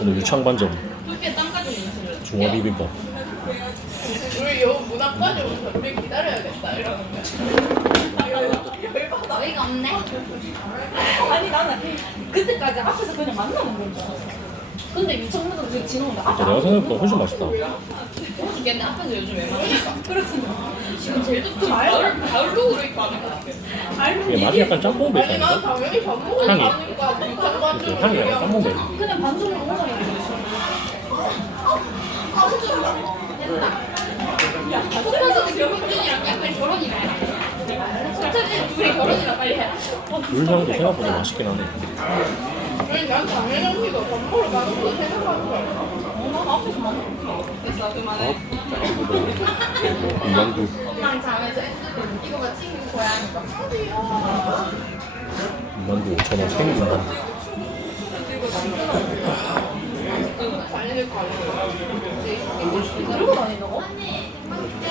오늘 유창반점 중화 비빔밥. 우리 요 문학과정에서 우리 기다려야겠다 이러는데 어이가 없네. 아니 나는 그때까지 앞에서 그냥 만나면 된다. 근데 유청문도 그게 지나온다. 진짜 내가 생각보다 훨씬 맛있다. 죽겠네 앞에서 요즘 왜 말하니까 그렇구나. 지금 제일 덥지 가을로 입고 하는 거 같아 이게 맛이 약간 짬뽕 베이스 아니 난 아닌가? 당연히 전복을 향이. 가니까 그치, 향이 약간 짬뽕 베이스. 그냥 반죽으로 올라야 돼. 속타서도 결혼준이랑 약간 결혼이네 속타지 둘이 결혼이랑 빨리 해 물향도 생각보다 맛있긴 하네. 아니 난 당연히 언니가 밥 먹으러 가는 거 생각하는 거야 난 앞에서 만나. 됐어 그만해 군만두. 엄마랑 잠에서 이거가 친구 고양이가 군만두 5,000원 생군만두. 관리를 이러고 다니려고?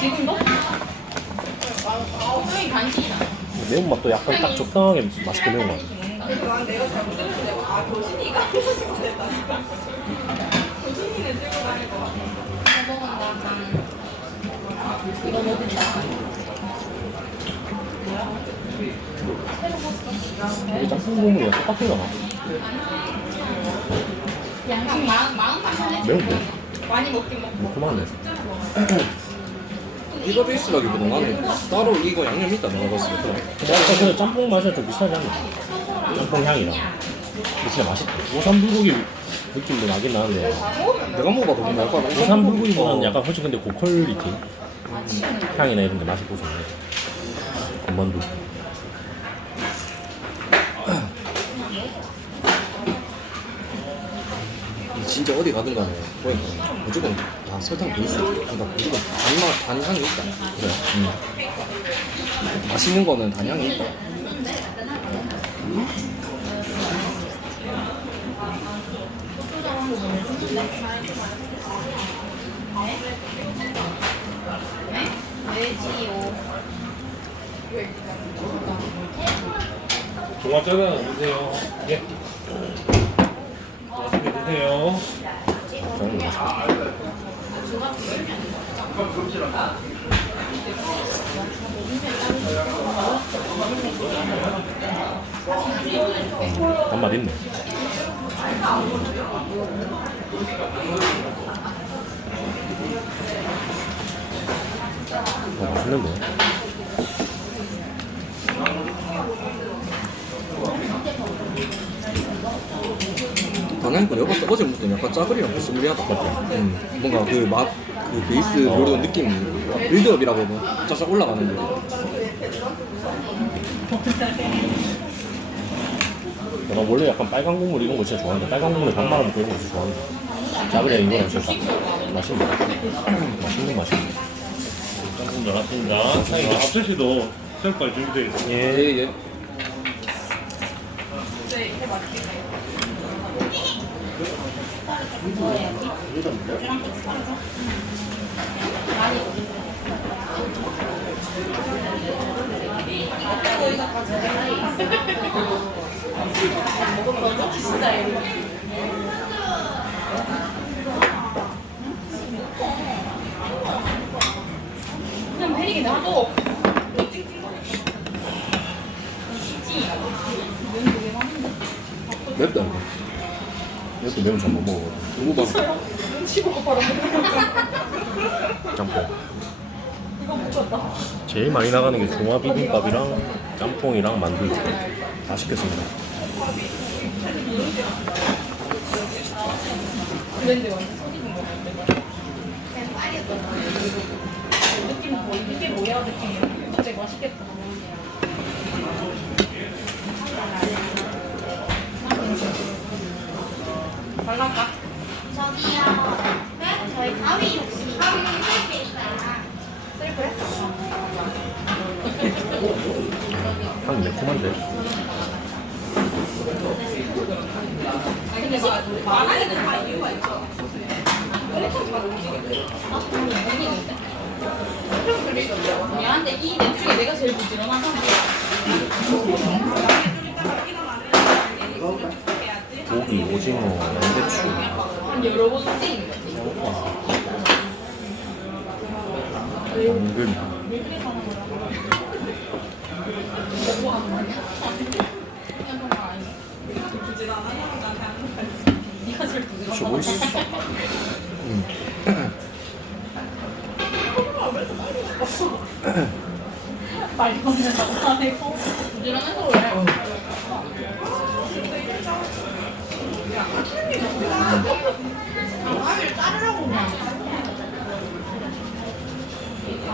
지금도? 형이 간식이다 매운맛도 약간 딱 적당하게 맛있게 매운 것 같아. 그래서 난 내가 잘못했는데 아 도진이가 해가지고 됐다니까 도진이는 들고 다닐 것 같아 이거 먹는다. 이게 짬뽕 국물이랑 똑같은가? 양식 마음 판단해 매운데? 많이 먹긴 먹고 그만해. 이거 베이스라기보다 나는 따로 이거 양념 있다 내가 봤을 때. 약간 근데 짬뽕 맛이랑 좀 비슷하지 않나? 짬뽕 향이랑. 근데 진짜 맛있다. 오삼 불고기 느낌도 나긴 나는데. 내가 먹어봐도 근데 약간 오삼 불고기보다는 약간 훨씬 근데 고퀄리티 향이나 이런 데 맛이 더 좋네. 군만두. 진짜 어디 가든 간에 보니까 무조건 다 설탕 베이스. 그러니까 무조건 단향이 있다. 그래. 맛있는 거는 단향이 있다. 종합짜장 드세요. 예. 맛있게 드세요. 저는 맛있다. 단맛 있네. 맛있는데? 단향이 내가 봤을 때 어제부터 약간 짜글이랑 비스무리하다. 뭔가 그 맛, 그 베이스 요리던 느낌이 빌드업이라고 해야 되나? 쫙쫙 올라가는 거. 나 원래 약간 빨간 국물 이런 거 진짜 좋아하는데 빨간 국물에 밥 말아 먹고 이런 거 진짜 좋아하는데 짜그래 이거랑 진짜 맛있네. 맛있는 맛이네. 짬뽕 나왔습니다. 사장님, 앞접시도 새우까지 준비되어 있습니다. 예. 예. 그냥 베리게 놔둬. 맵다. 이거. 이것도 매운 잘 못 먹어. 누구 봐. 눈치 보고 바로 짬뽕. 이거 묻혔다. 제일 많이 나가는 게 중화 비빔밥이랑 짬뽕이랑 만두. 다 시켰습니다. 그랬는데 완전 속이는 거 같아. 느낌 뭐 이게 뭐야 느낌이. 갑자기 맛있겠다. 발랄까? 저기요. 네? 저희 가위 혹시 가위 셀프 있어요? 셀프해? 향이 매콤한데? 근데 만화에는 다 이유가 있어 엄청 잘 움직이는데? 엄청 들리던데 미안한데 이 넷 중에 내가 제일 부지런한 사람이야 고기, 오징어, 양배추. 한 여러 번 띵. 당근. 네가 제일 부드러워. 주고 있어. 빨리 먹는다고 하고 부지런해서 왜? 가위를 자르라고 그냥.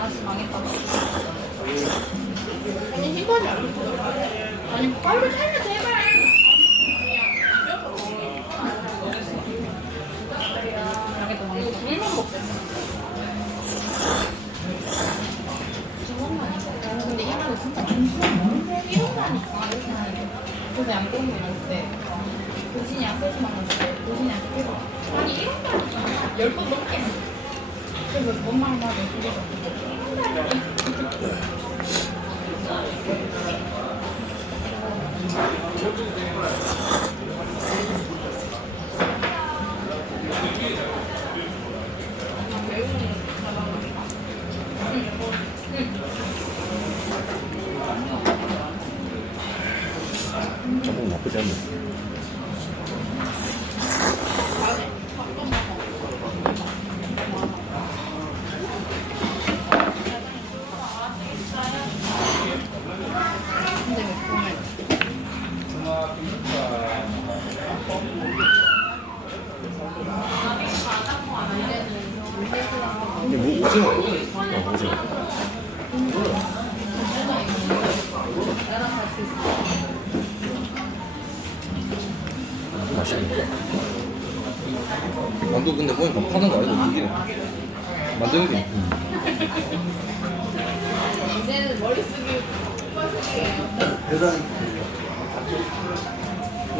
아씨 망했다. 아니 흰바지 안 입고. 아니 가위를 살려 제발. 망했다 망했다. 물만 먹자. 근데 이거는 진짜 김치는 이런다니까 이렇게 하는 거. 그래서 양고기 먹을 때 도진이 양세시 먹는데 도진이 양 빼고 아니 이런다니까. 10번 넘게 해. 그래서 뭔 말만 하면 그게 짬뽕 나쁘지 않네. 근데 매콤해. 이게 뭐 오징어. 오징어. 맛있네. 만두 근데 보니까 파는 거 아니고 기기네. 만드는 게. 이제는 머리 쓰기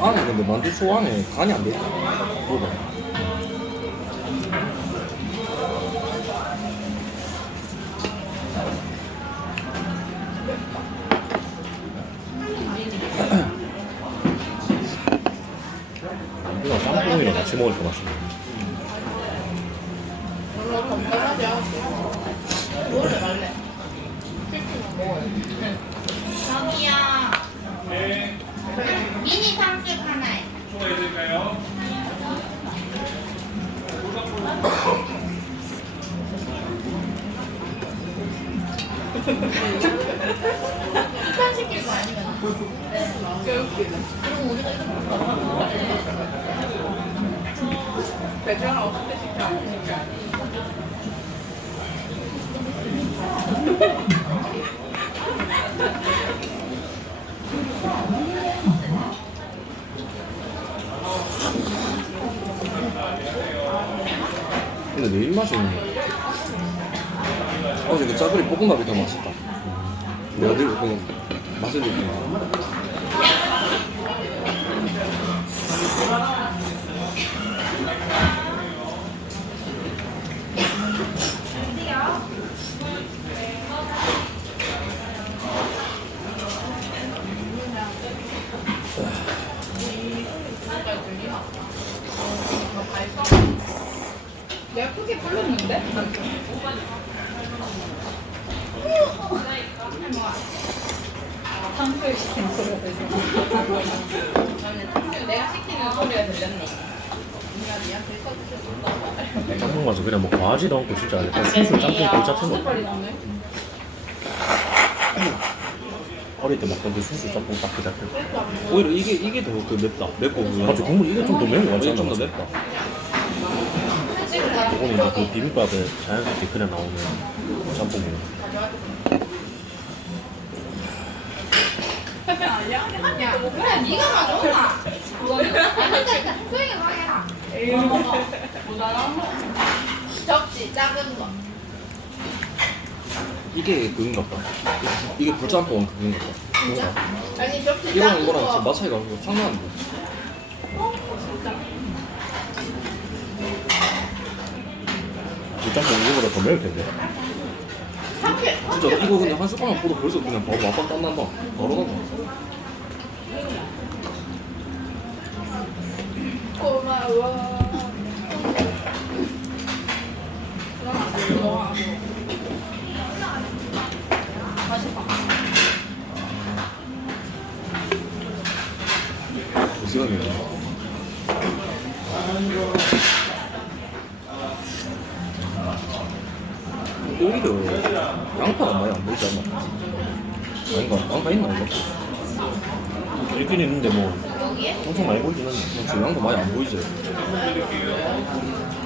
안에 근데 만두 소 안에 간이 안 돼. 먹어봐. 만두랑 짬뽕이랑 같이 먹을 때 맛있네. 뭐를 말래? 저기요. 미니 탕수육 하나에. 일단 시킬 거 아니면? 그럼 우리가 이거 먹을까? 배추랑 어떻게 시켜? 근데 내 입맛이 어제 그 짜글이 볶음밥이 더 맛있다. 내가 늘 그 맛을 느끼는 내가 크게 불렀는데? 탕수육 시킨 소리가 들려. 내가 시키는 소리가 들렸네. 짬뽕 가서 그냥 뭐 과하지도 않고 진짜 약간 순수 짬뽕 그 자체인 거 빨리 나오네. 어릴 때 먹던 그 순수 짬뽕 딱 그 자체. 오히려 이게 더 그 맵다. 맵고 그거. 맞지, 국물 이게 좀 더 매운 거 같지 않나? 좀더 맵다. 이거는 이제 그 비빔밥에 자연스럽게 그냥 나오는 짬뽕이에요. 야, 그래 네가 가져오나? 그거는 그러니까 소영이가 하게 해라. 접시 작은 거. 이게 그건가 봐. 이게 불짬뽕 그건가 봐. 진짜? 아니 접시 이거랑 작은 이거랑 진짜 거. 맛 차이가 확 나는데. 그 짬뽕 이거보다 더 매울 텐데. 진짜 이거 근데 한 숟가락 보도 벌써 그냥 바로 맛방 땀 난다. 바로 난다. 고마워. 두 시간이네. 오히려 양파가 많이 안 보이지 않나? 아닌가? 양파 있나 이거? 있긴 있는데 뭐 엄청 많이 보이진 않네. 지금 양파 많이 안 보이지?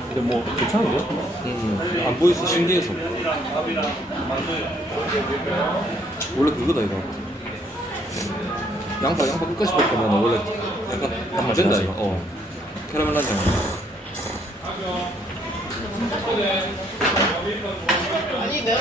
근데 뭐 괜찮은데요? 안 보여서 신기해서. 원래 그거다 이거. 양파 끝까지 볶으면 원래 약간 안 된다 이거. 캐러멜 난장. 아니 내가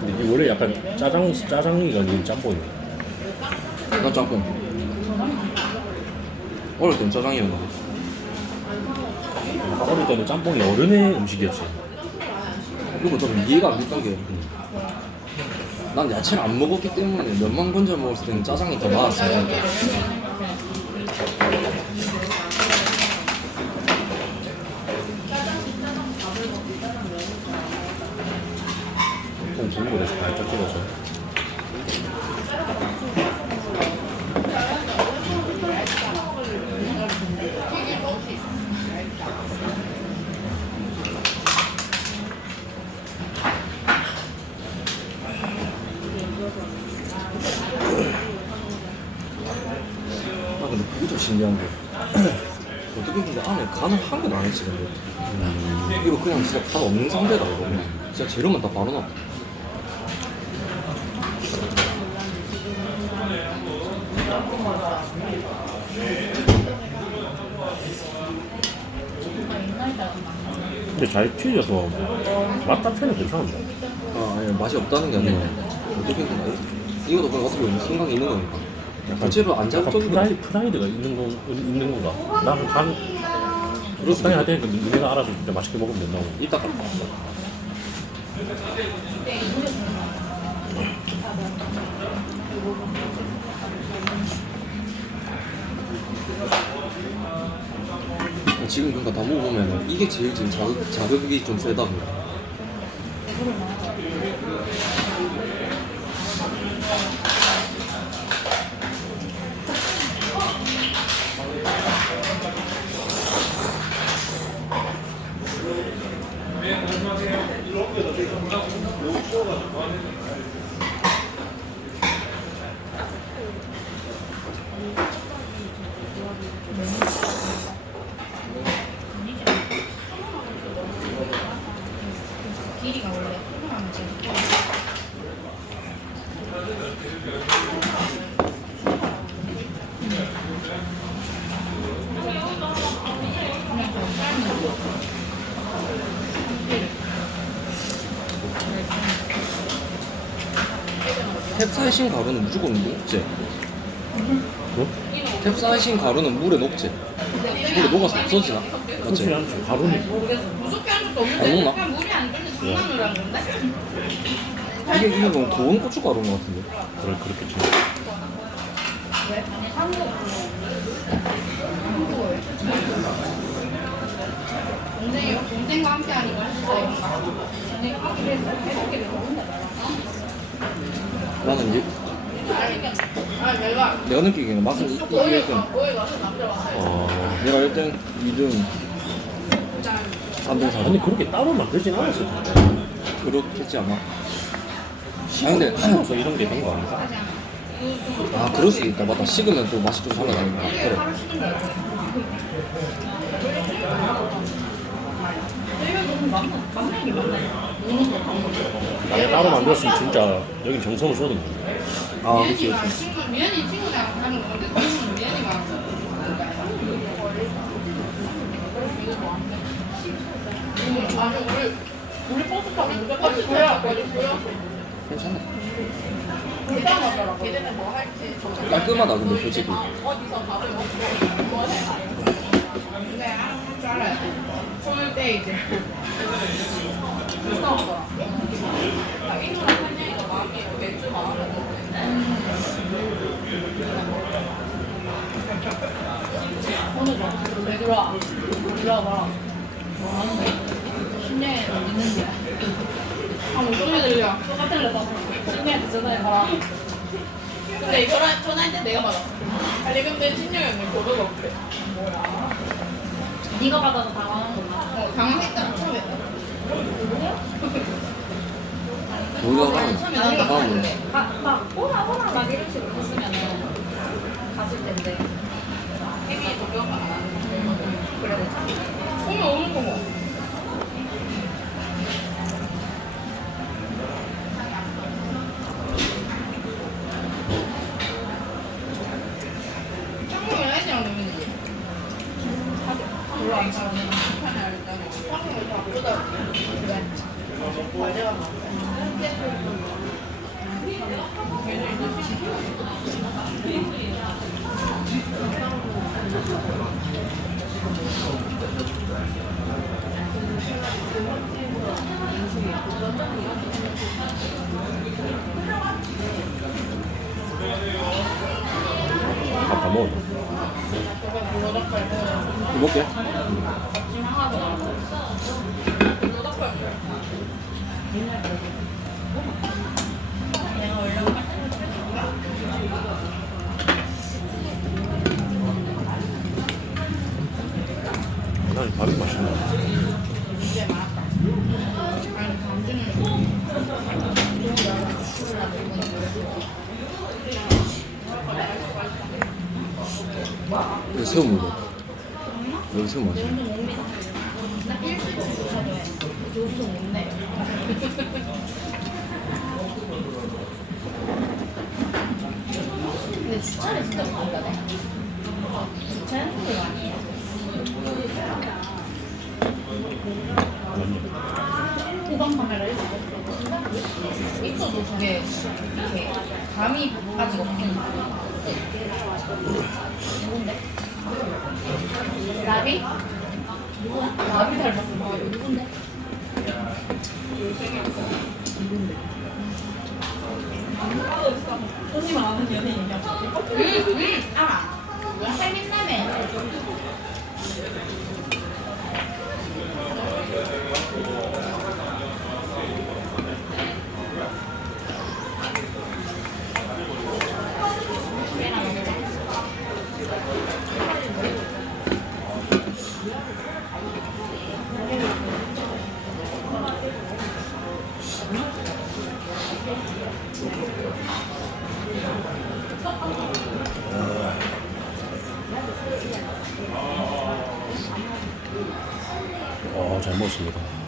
근데 이게 원래 약간 짜장이가 아닌 짬뽕이야. 난 짬뽕. 어릴 땐 짜장이었는데. 어릴 때는 짬뽕이 어른의 음식이었지. 그리고 좀 이해가 안 됐던 게, 난 야채를 안 먹었기 때문에 면만 건져 먹었을 때는 짜장이 더 나았어요. 좀 중국에서 발짝 찍어서. 근데 그게 좀 신기한 게 어떻게 근데 안에 간을 한 개도 안 했지 근데 이거 그냥 진짜 간 없는 상태다 이거 진짜 재료만 다 바로 나와. 근데 잘 튀겨서 맛 자체는 괜찮은데. 아니 맛이 없다는 게 아니라 어떻게 보나 이것도 그냥 어떻게 보면 생각이 있는 거니까 자체로 안 약간 자극적인 거 프라이드가 있는 건가? 나는 간 적당히 할 테니까 니네가 알아서 진짜 맛있게 먹으면 된다고. 이따 까 지금 그러니까 다 먹어보면 이게 제일 지금 자극이 좀 세다고. 길이가 원래 훌륭하면 제일 캡사이신 가루는 무조건 녹지. 캡사이신 가루는 물에 녹지. 물에 녹아서 없어지나? 그렇지 맞지? 않지. 가루니. 무섭게 한 적도 안 없는데 먹나? 그냥 물이 안 끓는 장난을 한 건데? 이게 너무 고운 고춧가루인 것 같은데. 그래 그렇겠지. 동생과 함께 하는 거 했어요. 나는 이제 아 내가 내가 느끼기에는 맛은 이게 1등. 거기 가서 남자와 내가 1등, 2등, 3등, 4등. 아니 그렇게 따로 만들진 않았을 텐데. 그렇겠지 않아? 아 근데 식어서 이런 게 된 거 아닌가? 아 그럴 수도 있다. 맞다. 식으면 또 맛이 좀 달라지니까. 그래. 만나긴 만나요. 노는 거 방법. 나를 따로 만들었으면 진짜 여긴 정성을 쏟은 거야. 아 그치 그치 미연이 친구랑 가는 건데 친구는 미연이가 우리 버스 타고 무조건 보여 괜찮아 부담하더라. 걔네는 뭐 할지 깔끔하다 근데 솔직히 어디서 밥을 먹고 뭐 해. 근데 할줄 알아야 돼. 서울대 이제 부담하더라. 이누랑 한양이가 마음이 맥주 마음이 오늘 왜 들어와? 들어와봐. 뭐 하는데? 신녀에 있는데. 아 목소리 들려. 똑같을래, 신녀한테 전화해봐라. 근데 이거랑 전화할 때 내가 받았어. 아니 근데 신영이 언니 번호가 없대. 네가 받아서 당황한 거야. 당황했잖아 처음에. 우리가 가면 나가면 막 오나 막 이런 식으로 했으면은 갔을 텐데. 혜민이 동료가 안 하는 그래. 오면 오는 거 뭐. 짱구이랑 애지랑 놀면 되지. 별로 안 사는 편이야 일단은. 짱구이 다 보다. 그래. 과제가 밥다 먹었어. 먹게 난 밥이 맛있네. 이제 많았다. 아니 감주는 여기 새우 먹어 여기 새우 맛있어 나 일주일 주차도 해. 조수 못 내. 근데 주차를 진짜 못 한다네. 주차는 소리가 아니에요. 후방 카메라 있어. 있어도 그게 이렇게 감이 아직 없으니까. 누군데? 라비? 누구야? 라비 닮았어. 누군데? 손님 아는 연예인이야. 알아. 뭐야? 살민남에. 잘 먹었습니다.